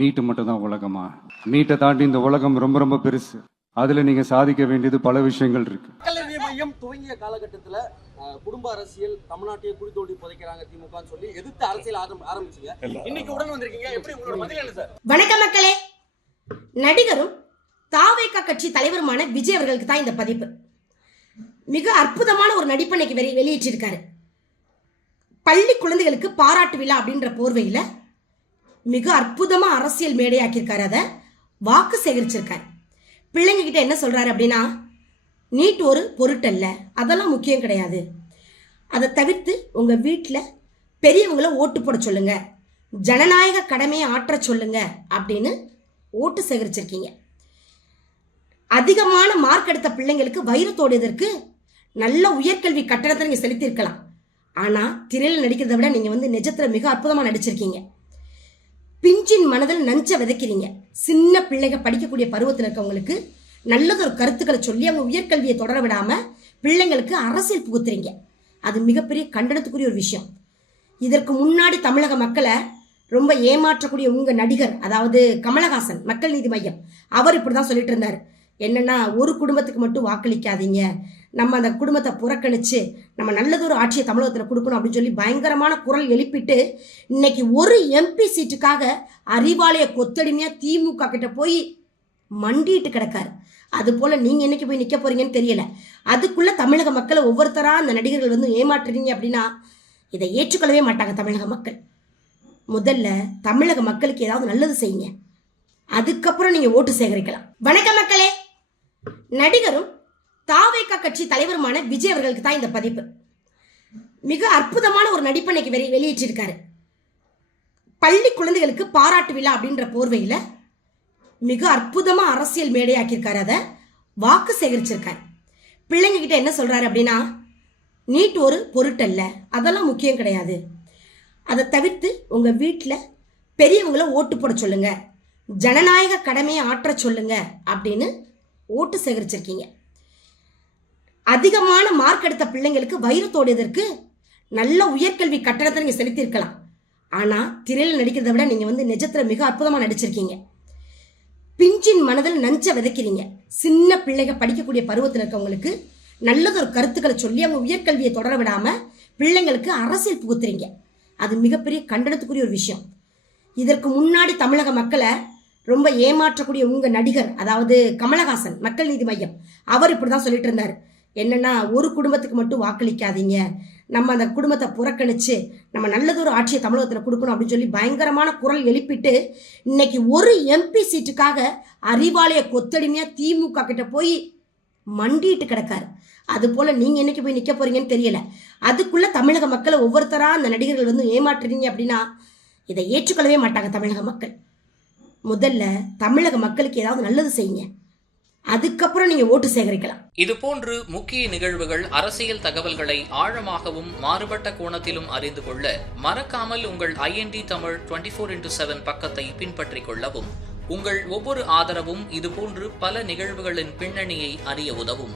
நீட்டு மட்டும் தான் உலகமா? நீட்டை தாண்டி இந்த உலகம் ரொம்ப ரொம்ப பெருசு. அதுல நீங்க சாதிக்க வேண்டியது பல விஷயங்கள் இருக்கு. மக்கள் நீதி மையம் துவங்கிய காலகட்டத்துல குடும்ப அரசியல் தமிழ்நாட்டையே குடி தோண்டி புதைக்கிறாங்க திமுகன்னு சொல்லி எதிர்த்து அரசியல் ஆரம்பிச்சீங்க. இன்னைக்கு உடன் வந்திருக்கீங்க, எப்படி உங்களோட பதில் என்ன சார்? வணக்கம் மக்களே. நடிகரும் தாவேகா கட்சி தலைவருமான விஜய் அவர்களுக்கு தான் இந்த பதிப்பு. மிக அற்புதமான ஒரு நடிப்பை இன்னைக்கு வெளியிட்டிருக்காரு. பள்ளி குழந்தைகளுக்கு பாராட்டு விழா அப்படின்ற போர்வையில மிக அற்புதமா அரசியல் மேடையாக்கியிருக்காரு. அதை வாக்கு சேகரிச்சிருக்காரு. பிள்ளைங்க கிட்ட என்ன சொல்றாரு அப்படின்னா, நீட் ஒரு பொருட்டல்ல, அதெல்லாம் முக்கியம் கிடையாது, அதை தவிர்த்து உங்க வீட்டில் பெரியவங்கள ஓட்டு போட சொல்லுங்க, ஜனநாயக கடமையை ஆற்ற சொல்லுங்க அப்படின்னு ஓட்டு சேகரிச்சிருக்கீங்க. அதிகமான மார்க் எடுத்த பிள்ளைங்களுக்கு வைரத்தோடுவதற்கு நல்ல உயர்கல்வி கட்டணத்தை நீங்க செலுத்தியிருக்கலாம். ஆனா திரையில் நடிக்கிறத விட நீங்க நிஜத்துல மிக அற்புதமா நடிச்சிருக்கீங்க. பிஞ்சின் மனதில் நஞ்ச விதைக்கிறீங்க. சின்ன பிள்ளைங்க படிக்கக்கூடிய பருவத்தில் இருக்கவங்களுக்கு நல்லதொரு கருத்துக்களை சொல்லி அவங்க உயர்கல்வியை தொடர விடாம பிள்ளைங்களுக்கு அரசியல் புகுத்துறீங்க. அது மிகப்பெரிய கண்டனத்துக்குரிய ஒரு விஷயம். இதற்கு முன்னாடி தமிழக மக்களை ரொம்ப ஏமாற்றக்கூடிய உங்க நடிகர், அதாவது கமலஹாசன், மக்கள் நீதி மையம், அவர் இப்படிதான் சொல்லிட்டு இருந்தார். என்னன்னா, ஒரு குடும்பத்துக்கு மட்டும் வாக்களிக்காதீங்க, நம்ம அந்த குடும்பத்தை புறக்கணிச்சு நம்ம நல்லதொரு ஆட்சியை தமிழகத்தில் கொடுக்கணும் அப்படின்னு சொல்லி பயங்கரமான குரல் எழுப்பிட்டு இன்னைக்கு ஒரு எம்பி சீட்டுக்காக அறிவாலய கொத்தடிமையா திமுக கிட்ட போய் மண்டிட்டு கிடக்காரு. அது போல நீங்க என்னைக்கு போய் நிக்க போறீங்கன்னு தெரியல. அதுக்குள்ள தமிழக மக்களை ஒவ்வொருத்தரா அந்த நடிகர்கள் ஏமாற்றுறீங்க அப்படின்னா இதை ஏற்றுக்கொள்ளவே மாட்டாங்க தமிழக மக்கள். முதல்ல தமிழக மக்களுக்கு ஏதாவது நல்லது செய்யுங்க, அதுக்கப்புறம் நீங்க ஓட்டு சேகரிக்கலாம். வணக்கம் மக்களே. நடிகரும் தாவேகா கட்சி தலைவருமான விஜய் அவர்களுக்கு தான் இந்த பதிப்பு. மிக அற்புதமான ஒரு நடிப்பை இன்னைக்கு வெளியிட்டிருக்காரு. பள்ளி குழந்தைகளுக்கு பாராட்டு விழா அப்படின்ற போர்வையில மிக அற்புதமா அரசியல் மேடையாக்கியிருக்காரு. அதை வாக்கு சேகரிச்சிருக்காரு. பிள்ளைங்க கிட்ட என்ன சொல்றாரு அப்படின்னா, நீட் ஒரு பொருட்டல்ல, அதெல்லாம் முக்கியம் கிடையாது, அதை தவிர்த்து உங்க வீட்டில் பெரியவங்கள ஓட்டு போட சொல்லுங்க, ஜனநாயக கடமையை ஆற்ற சொல்லுங்க அப்படின்னு ஓட்டு சேகரிச்சிருக்கீங்க. அதிகமான மார்க் எடுத்த பிள்ளைங்களுக்கு வைரத்தோடுவதற்கு நல்ல உயர்கல்வி கட்டணத்தை நீங்க செலுத்தியிருக்கலாம். ஆனா திரையில் நடிக்கிறத விட நீங்க நிஜத்துல மிக அற்புதமா நடிச்சிருக்கீங்க. பிஞ்சின் மனதில் நஞ்ச விதைக்கிறீங்க. சின்ன பிள்ளைங்க படிக்கக்கூடிய பருவத்தில் இருக்கவங்களுக்கு நல்லதொரு கருத்துக்களை சொல்லி அவங்க உயர்கல்வியை தொடர விடாம பிள்ளைங்களுக்கு அரசியல் புகுத்துறீங்க. அது மிகப்பெரிய கண்டனத்துக்குரிய ஒரு விஷயம். இதற்கு முன்னாடி தமிழக மக்களை ரொம்ப ஏமாற்றக்கூடிய உங்க நடிகர், அதாவது கமலஹாசன், மக்கள் நீதி மையம், அவர் இப்படிதான் சொல்லிட்டு இருந்தார். என்னன்னா, ஒரு குடும்பத்துக்கு மட்டும் வாக்களிக்காதீங்க, நம்ம அந்த குடும்பத்தை புறக்கணிச்சு நம்ம நல்லதொரு ஆட்சியை தமிழகத்தில் கொடுக்கணும் அப்படின்னு சொல்லி பயங்கரமான குரல் எழுப்பிட்டு இன்னைக்கு ஒரு எம்பி சீட்டுக்காக அறிவாலய கொத்தடிமையா திமுக கிட்ட போய் மண்டிட்டு கிடக்காரு. அது போல நீங்க என்னைக்கு போய் நிக்க போறீங்கன்னு தெரியல. அதுக்குள்ள தமிழக மக்களை ஒவ்வொருத்தரா அந்த நடிகர்கள் ஏமாற்றுறீங்க அப்படின்னா இதை ஏற்றுக்கொள்ளவே மாட்டாங்க தமிழக மக்கள். முதல்ல தமிழக மக்களுக்கு ஏதாவது நல்லது செய்யுங்க, அதுக்கப்புறம் நீங்க ஓட்டு சேகரிக்கலாம். இதுபோன்று முக்கிய நிகழ்வுகள், அரசியல் தகவல்களை ஆழமாகவும் மாறுபட்ட கோணத்திலும் அறிந்து கொள்ள மறக்காமல் உங்கள் IND தமிழ் 24/7 பக்கத்தை பின்பற்றிக் கொள்ளவும். உங்கள் ஒவ்வொரு ஆதரவும் இதுபோன்று பல நிகழ்வுகளின் பின்னணியை அறிய உதவும்.